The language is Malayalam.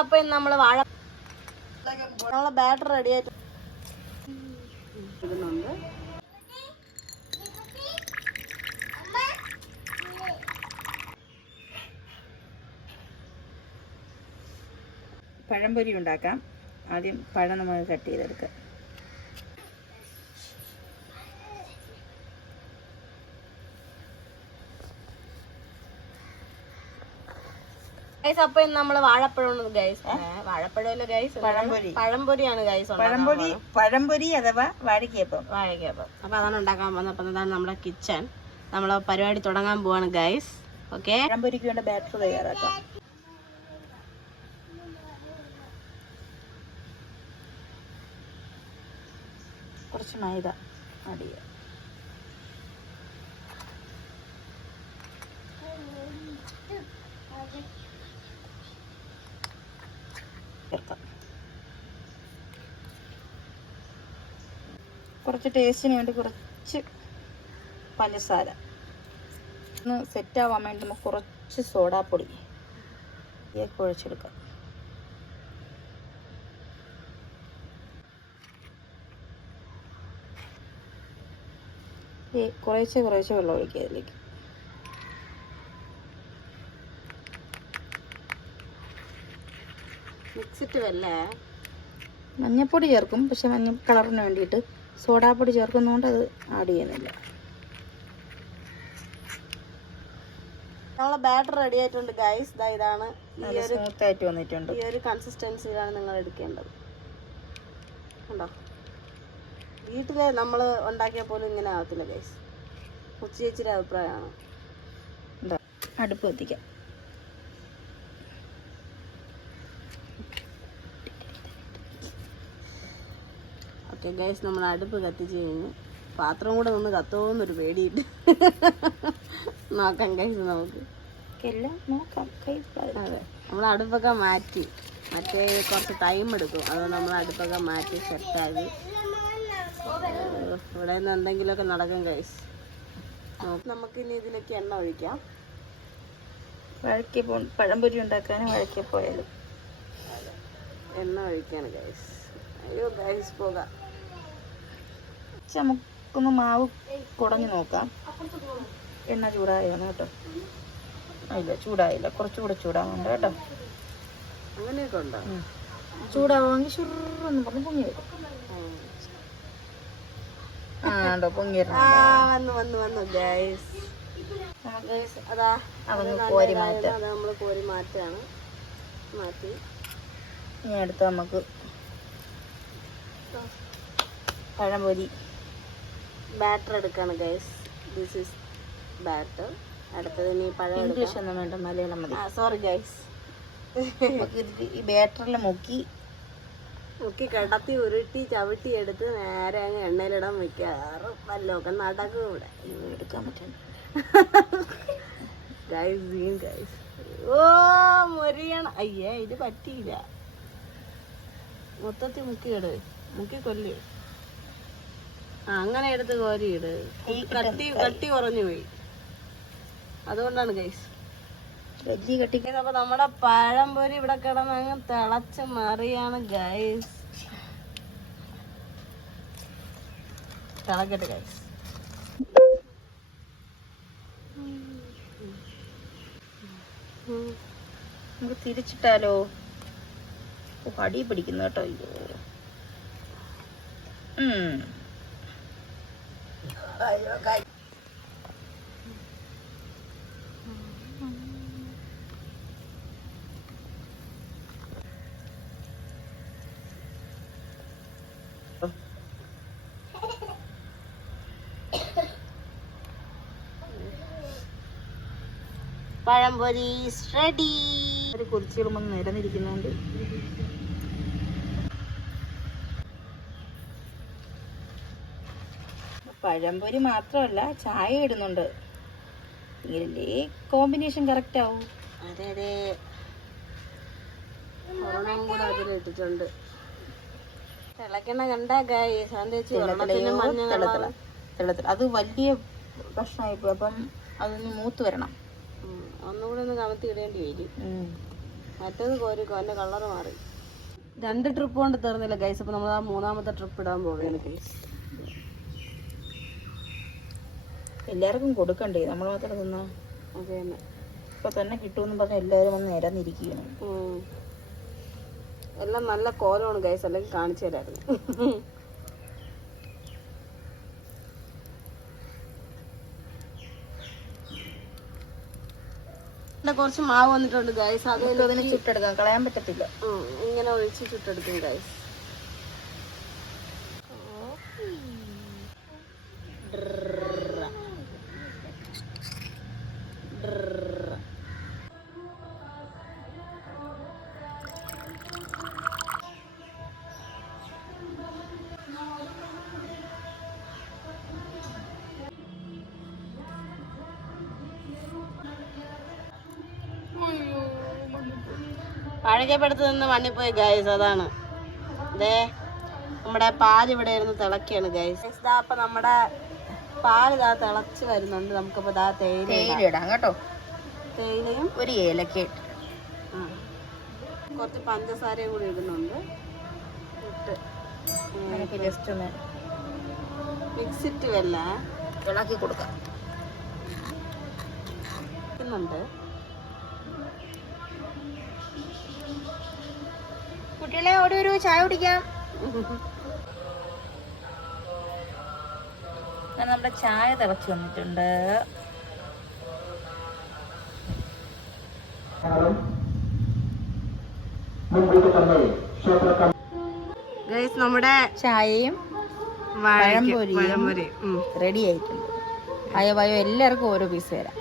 അപ്പൊ നമ്മള് നമ്മളെ ബാറ്റർ റെഡി ആയിട്ട് ഇടുന്നുണ്ട്. പഴംപൊരി ഉണ്ടാക്കാം. ആദ്യം പഴം നമ്മൾ കട്ട് ചെയ്തെടുക്കാം. അപ്പൊ നമ്മള് വാഴപ്പഴം ഗൈസ്, വാഴപ്പഴമല്ല ഗൈസ്, പഴംപൊരിയാണ് ഗൈസ്. പഴംപൊരി അഥവാ വാഴക്കപ്പം. അപ്പൊ അതാണ് ഉണ്ടാക്കാൻ പോകുന്നത്. അപ്പൊ ഇതാണ് നമ്മുടെ കിച്ചൺ. നമ്മളെ പരിപാടി തുടങ്ങാൻ പോവാണ് ഗൈസ്. ഓക്കെ, പഴംപൊരിക്ക് വേണ്ട ബാറ്റർ തയ്യാറാക്കാം. കുറച്ച് മൈദ ആഡ് ചെയ്യാം. കുറച്ച് ടേസ്റ്റിന് വേണ്ടി കുറച്ച് പഞ്ചസാര. ഒന്ന് സെറ്റാവാൻ വേണ്ടി നമുക്ക് കുറച്ച് സോഡാപ്പൊടി കുഴച്ചെടുക്കാം. കുറേശ്ശെ വെള്ളം ഒഴിക്കുക അതിലേക്ക്. മിക്സിട്ട് വല്ലേ മഞ്ഞപ്പൊടി ചേർക്കും, പക്ഷെ മഞ്ഞ കളറിന് വേണ്ടിയിട്ട്. സോഡാപ്പൊടി ചേർക്കുന്നതുകൊണ്ട് അത് ആഡ് ചെയ്യുന്നില്ല. നമ്മളെ ബാറ്റർ റെഡി ആയിട്ടുണ്ട് ഗൈസ്. ഇതാണ് സ്മൂത്ത് ആയിട്ട് വന്നിട്ടുണ്ട്. ഈ ഒരു കൺസിസ്റ്റൻസിയിലാണ് നിങ്ങൾ എടുക്കേണ്ടത്. കണ്ടോ, വീട്ടിലെ നമ്മൾ ഉണ്ടാക്കിയ പോലും ഇങ്ങനെ ആവത്തില്ല ഗൈസ്. ഉച്ചയേച്ചിയുടെ അഭിപ്രായമാണ്. അടുപ്പ് കത്തിക്കാം. ഓക്കെ ഗൈസ്, നമ്മൾ അടുപ്പ് കത്തിച്ച് കഴിഞ്ഞ് പാത്രം കൂടെ ഒന്ന് കത്തോന്നൊരു പേടിയിട്ട് നോക്കാം ഗൈസ്. നമുക്ക് എല്ലാം നോക്കാം. അതെ, നമ്മൾ അടുപ്പൊക്കെ മാറ്റി, മറ്റേ കുറച്ച് ടൈം എടുക്കും. അത് നമ്മൾ അടുപ്പൊക്കെ മാറ്റി സെറ്റാക്കി. ഇവിടെ നിന്ന് എന്തെങ്കിലുമൊക്കെ നടക്കും ഗൈസ്. നമുക്കിനി ഇതിലേക്ക് എണ്ണ ഒഴിക്കാം. പഴംപൊരി ഉണ്ടാക്കാനും വഴക്കപ്പോയാലും എണ്ണ ഒഴിക്കാണ് ഗൈസ്. അയ്യോ ഗൈസ്, പോകാം. നമുക്കൊന്ന് മാവ് കുടഞ്ഞു നോക്കാം. എണ്ണ ചൂടായാണ് കേട്ടോ. ഇല്ല, ചൂടായില്ല. കുറച്ചുകൂടെ ചൂടാവുന്നുണ്ട് കേട്ടോ. അങ്ങനെയൊക്കെ ഉണ്ടോ? ചൂടാവുമെങ്കിൽ ഷുറൊന്നും പറഞ്ഞ് പൊങ്ങി വരും. വന്നു ഗൈസ്. അതാ അതൊന്ന് കോരി മാറ്റാം. അത് നമ്മൾ കോരി മാറ്റാണ്. മാറ്റി ഇനി അടുത്ത് നമുക്ക് പഴംപൊരി ബാറ്റർ എടുക്കാണ് ഗൈസ്. This is batter. അടുത്തത് ഇനി പഴം. ഇംഗ്ലീഷ് ഒന്നും വേണ്ട, മലയാളം മതി. Sorry guys. ഈ ബാറ്ററിൽ മുക്കി കിടത്തി ഉരുട്ടി ചവിട്ടി എടുത്ത് നേരെ അങ്ങ് എണ്ണയിലിടാൻ വെക്കാറ്. വല്ലതൊക്കെ നടക്കും ഇവിടെ. എടുക്കാൻ പറ്റും ഗൈസ്. ഓ മൊരിയണം. അയ്യേ, ഇത് പറ്റിയില്ല. മൊത്തത്തിൽ മുക്കിയിട്, മുക്കിക്കൊല്ലി. അങ്ങനെ എടുത്ത് കോരിയിട്. കട്ടി കുറഞ്ഞു പോയി, അതുകൊണ്ടാണ് ഗൈസ്. അപ്പൊ നമ്മുടെ പഴംപൊരി ഇവിടെ കിടന്ന് അങ്ങ് തിളച്ച് മറിയാണ് ഗൈസ്. തിളക്കട്ടെ ഗൈസ്. നമുക്ക് തിരിച്ചിട്ടാലോ? അടി പിടിക്കുന്നു കേട്ടോ. അയ്യോ പഴംപൊരി റെഡി. ഒരു കുറിച്ചുകളും നിരന്നിരിക്കുന്നുണ്ട്. പഴംപൊരി മാത്രമല്ല, ചായ ഇടുന്നുണ്ട്. എങ്കിലല്ലേ കോമ്പിനേഷൻ കറക്റ്റ് ആവും. അതെ അതെ, ഒരെണ്ണം കൂടെ അതിലിട്ടിട്ടുണ്ട്. തിളക്കണ കണ്ടാ ഗൈസ്. അത് വലിയ പ്രശ്നമായിപ്പോ. അപ്പം അതൊന്ന് മൂത്ത് വരണം. ഒന്നുകൂടെ ഒന്ന് കമത്തി ഇടേണ്ടി വരും. മറ്റേത് കോരിക്കോ, അതിൻ്റെ കളറ് മാറി. 2 ട്രിപ്പ് കൊണ്ട് തീർന്നില്ല ഗൈസ്. അപ്പോൾ നമ്മൾ ആ 3ാമത്തെ ട്രിപ്പ് ഇടാൻ പോവുകയാണ് ഗൈസ്. എല്ലാവർക്കും കൊടുക്കണ്ടേ, നമ്മൾ മാത്രം തിന്നാ? അതെ തന്നെ. ഇപ്പം തന്നെ കിട്ടുമെന്ന് പറഞ്ഞാൽ എല്ലാവരും വന്ന് നിരന്നിരിക്കുകയാണ്. എല്ലാം നല്ല കോലമാണ് ഗൈസ്, അല്ലെങ്കിൽ കാണിച്ചു തരായിരുന്നു. കുറച്ച് മാവ് വന്നിട്ടുണ്ട് ഗൈസ്. അതിന് ചുട്ടെടുക്കാം, കളയാൻ പറ്റത്തില്ല. ഇങ്ങനെ ഒഴിച്ച് ചുട്ടെടുക്കും ഗൈസ്. പഴകപ്പെടുത്ത് നിന്ന് മണ്ണിപ്പോയി ഗൈസ്. അതാണ് ദേ നമ്മുടെ പാല് ഇവിടെ ഇരുന്ന് തിളക്കാണ് ഗൈസ്. ഇതാ അപ്പൊ നമ്മുടെ പാല് ഇതാ തിളച്ച് വരുന്നുണ്ട്. നമുക്കിപ്പോ ഇതാ തേയില ഇടാം കേട്ടോ. തേയിലയും ഒരു ഏലക്ക ഇട്ട് കുറച്ച് പഞ്ചസാരയും കൂടി ഇടുന്നുണ്ട്. ഇട്ട് ജസ്റ്റ് ഒന്ന് മിക്സിറ്റ് വല്ല ഇളക്കി കൊടുക്കാം. കുട്ടികളെ അവിടെ ഒരു ചായ കുടിക്കാം. നമ്മുടെ ചായ തിളച്ച് വന്നിട്ടുണ്ട്. ഗൈസ് നമ്മുടെ ചായയും പഴംപൊരിയും റെഡി ആയിട്ടുണ്ട്. വായോ എല്ലാവർക്കും ഓരോ പീസ് തരാം.